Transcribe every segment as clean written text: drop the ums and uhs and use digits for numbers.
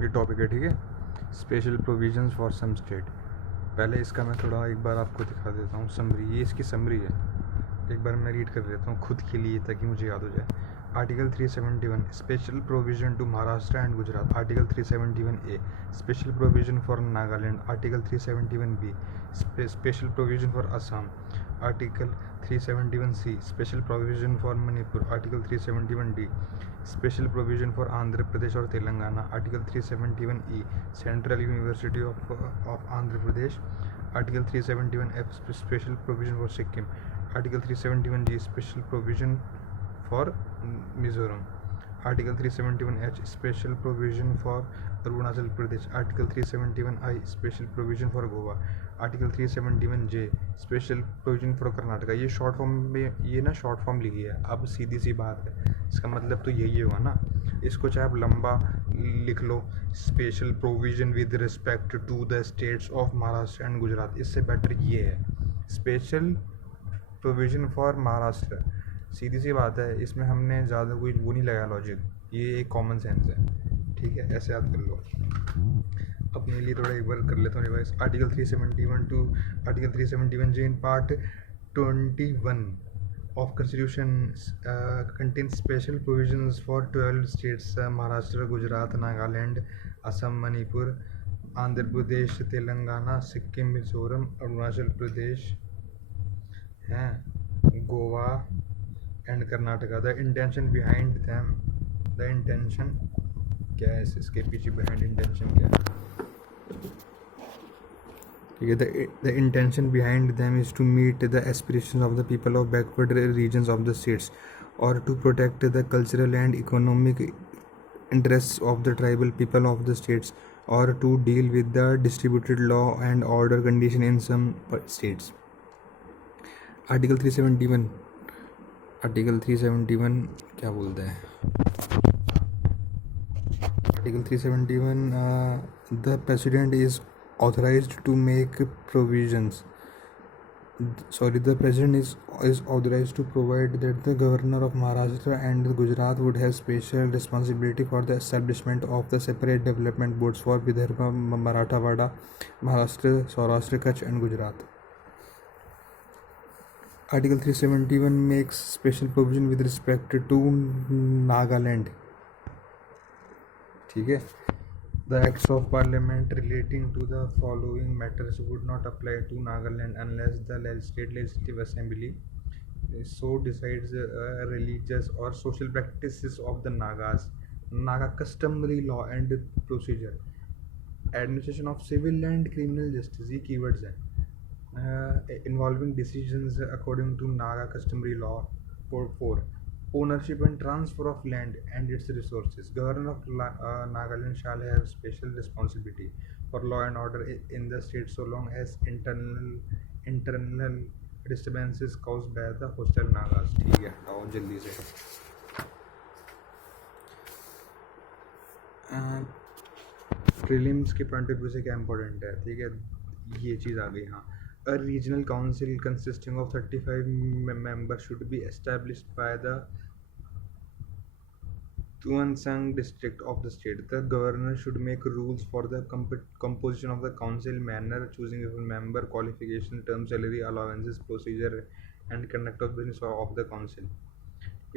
ये टॉपिक है, ठीक है। Special provisions for some state. पहले इसका मैं थोड़ा एक बार आपको दिखा देता हूँ समरी। ये इसकी समरी है, एक बार मैं रीड कर देता हूँ खुद के लिए ताकि मुझे याद हो जाए। Article 371 special provision to Maharashtra and Gujarat. Article 371 A special provision for Nagaland. Article 371 B special provision for Assam. Article 371 C special provision for Manipur. Article 371 D special provision for Andhra Pradesh और Telangana. Article 371 E central university of Andhra Pradesh. Article 371 F special provision for Sikkim. Article 371 G special provision for Mizoram. Article 371 H special provision for Arunachal Pradesh. Article 371 I special provision for Goa. Article 371 J special provision for Karnataka. ये short form में, ये ना short form लिखी है। अब सीधी सी बात है, इसका मतलब तो यही होगा ना। इसको चाहे आप लंबा लिख लो, special provision with respect to the states of Maharashtra and Gujarat. इससे बेटर ये है, स्पेशल प्रोविजन फॉर महाराष्ट्र। सीधी सी बात है, इसमें हमने ज़्यादा कोई वो नहीं लगाया लॉजिक, ये एक कॉमन सेंस है, ठीक है। ऐसे याद कर लो। अपने लिए थोड़ा एक बार कर लेता हूँ revise. Article 371 to article 371 J in part 21 of constitution contains special provisions for 12 states Maharashtra, Gujarat, Nagaland, Assam, Manipur, Andhra Pradesh, Telangana, Sikkim, Mizoram, Arunachal Pradesh, Goa and Karnataka. The intention behind them, the intention क्या है, इसके पीछे behind intention क्या है, ठीक है। The intention behind them is to meet the aspirations of the people of backward regions of the states, or to protect the cultural and economic interests of the tribal people of the states, or to deal with the distributed law and order condition in some states. Article 371 क्या बोलता है? Article 371 the president is authorized to make provisions. The president is authorized to provide that the governor of Maharashtra and Gujarat would have special responsibility for the establishment of the separate development boards for Vidarbha, Marathwada, Maharashtra, Saurashtra, Kutch and Gujarat. Article 371 makes special provision with respect to Nagaland, ठीक है। The acts of parliament relating to the following matters would not apply to Nagaland unless the legislative assembly so decides. Religious or social practices of the Nagas, Naga customary law and procedure, administration of civil and criminal justice, ये keywords हैं, involving decisions according to Naga customary law. 4 ownership and transfer of land and its resources. Governor of Nagaland shall have special responsibility for law and order in the state so long as internal disturbances caused by the hostile Nagas. ठीक है, आओ जल्दी से। Prelims के point of view से क्या important है, ठीक है, ये चीज़ आ गई। हाँ, a regional council consisting of 35 members should be established by the Tuansang district of the state. The governor should make rules for the composition of the council, manner choosing of a member, qualification, term, salary, allowances, procedure and conduct of business of the council.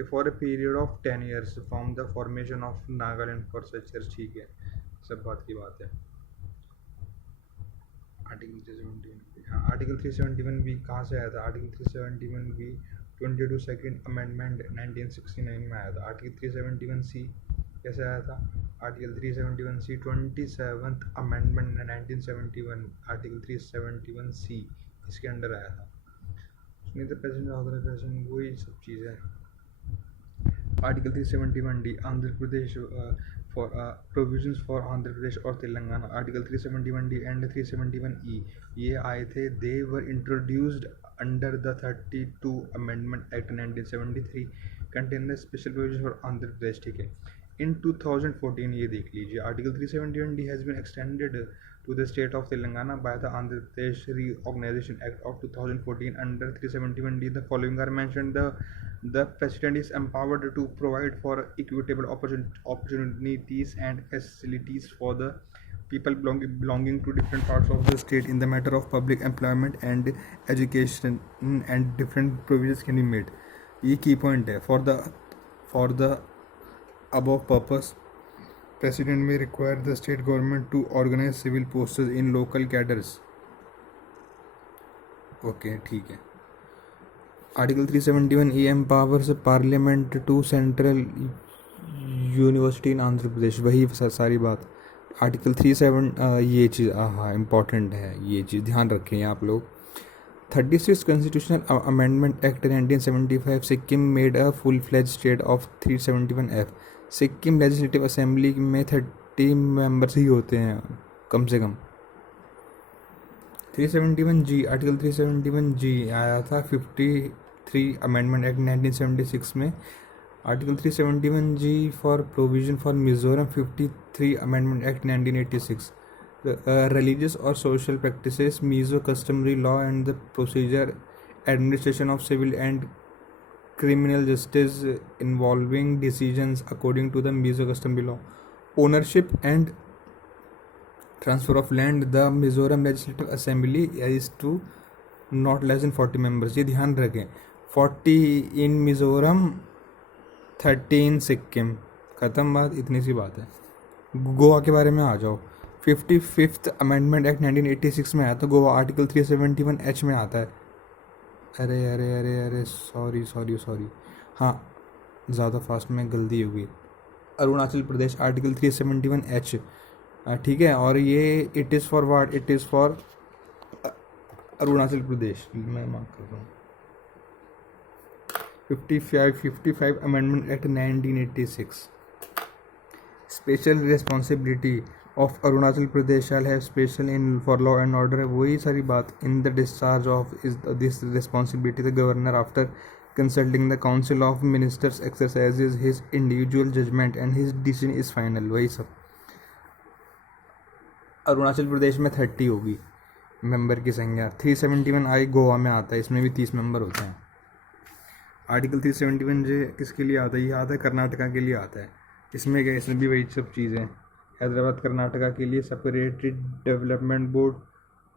For a period of 10 years from the formation of Nagaland for such years, ठीक है, सब बात की बात है। Article 371 B कहाँ से आया था? आर्टिकल 371 बी 22 सेकेंड अमेंडमेंट 1969 में आया था। आर्टिकल 371 सी कैसे आया था? आर्टिकल 371 सी 27th अमेंडमेंट 1971, आर्टिकल 371 सी इसके अंडर आया था। उसमें तो प्रेजेंट ऑर्गेनाइजेशन वही सब चीज़ है। Article 371 D Andhra Pradesh for provisions for Andhra Pradesh और तेलंगाना। आर्टिकल 371 डी एंड 371 ई ये आए थे, they were introduced under the 32 Amendment Act 1973 contain the special provisions for Andhra Pradesh, ठीक है। In 2014 ये देख लीजिए, article 371 D has been extended to the state of Telangana by the Andhra Pradesh Reorganization Act of 2014 under 371 D. The following are mentioned: the The president is empowered to provide for equitable opportunities and facilities for the people belonging to different parts of the state in the matter of public employment and education, and different provisions can be made. ये key point है. For the above purpose, president may require the state government to organize civil posts in local cadres. Okay, ठीक है. Article 371A empowers Parliament to Central University in Andhra Pradesh. वही सारी बात. Article 37 ये चीज़ हाँ important है, ये चीज़ ध्यान रखें आप लोग. 36 Constitutional Amendment Act 1975 Sikkim made a full fledged state of 371F. Sikkim legislative assembly में 30 मेंबर्स ही होते हैं कम से कम. 371G आर्टिकल 371G आया था 53 अमेंडमेंट एक्ट 1976 में. Article 371G for provision for Mizoram 53 amendment act 1986. Religious और social practices, Mizo customary law and the procedure, administration of civil and criminal justice involving decisions according to the Mizo customary law. Ownership and transfer of land, the Mizoram Legislative Assembly is to not less than 40 members. ये ध्यान रखें. 40 in Mizoram, 30 in Sikkim. ख़त्म बात, इतनी सी बात है. गोवा के बारे में आ जाओ. 55th अमेंडमेंट एक्ट 1986 में आया था. गोवा आर्टिकल 371H में आता है. अरे सॉरी हाँ, ज़्यादा फास्ट में गलती हो गई. अरुणाचल प्रदेश आर्टिकल 371H, ठीक है. और ये it is for what, it is for Arunachal Pradesh. मैं मार्क कर रहा हूँ. 55 amendment act 1986. Special responsibility of Arunachal Pradesh shall have special in for law and order. वही सारी बात. In the discharge of this responsibility, the governor, after consulting the council of ministers, exercises his individual judgment and his decision is final. वही सब. अरुणाचल प्रदेश में 30 होगी member की संख्या. 371I Goa में आता है, इसमें भी 30 मेंबर होते हैं. आर्टिकल 371J किसके लिए आता है? ये आता है कर्नाटका के लिए आता है. इसमें क्या, इसमें भी वही सब चीज़ें. हैदराबाद कर्नाटका के लिए सेपरेटेड डेवलपमेंट बोर्ड,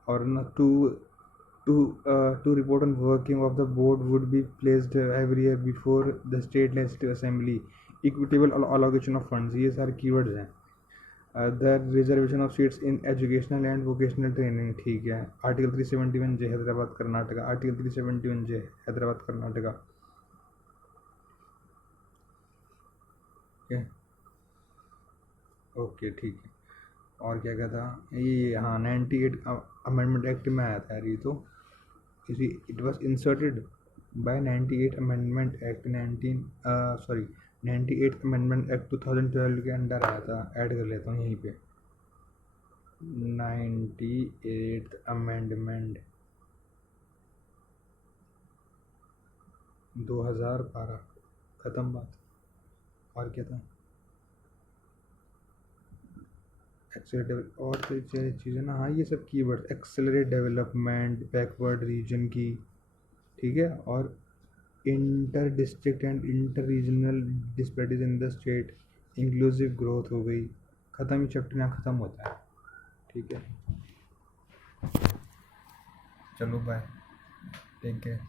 और न to report on working of the board would be placed every year before the state legislative assembly. Equitable allocation of funds, ये सारे कीवर्ड्स हैं. The reservation of seats in educational and vocational training, ठीक है. Article 371J Hyderabad Karnataka. Article 371J Hyderabad Karnataka. Okay ठीक है. और क्या कहता ये, हाँ 98 अमेंडमेंट एक्ट में आया था यार ये तो. इसी it was inserted by 98 amendment act 98 amendment act 2012 के अंडर आया था. ऐड कर लेता हूँ यहीं पे. 98 अमेंडमेंट 2012. ख़त्म बात. और क्या था? एक्सेलरेट और चीज़ें ना. हाँ ये सब keyword. Accelerate development, backward region की, ठीक है. और inter district and inter regional disparities in the state, inclusive growth हो गई. ख़त्म. ही चैप्टर यहाँ ख़त्म होता है. ठीक है, चलो बाय, टेक केयर.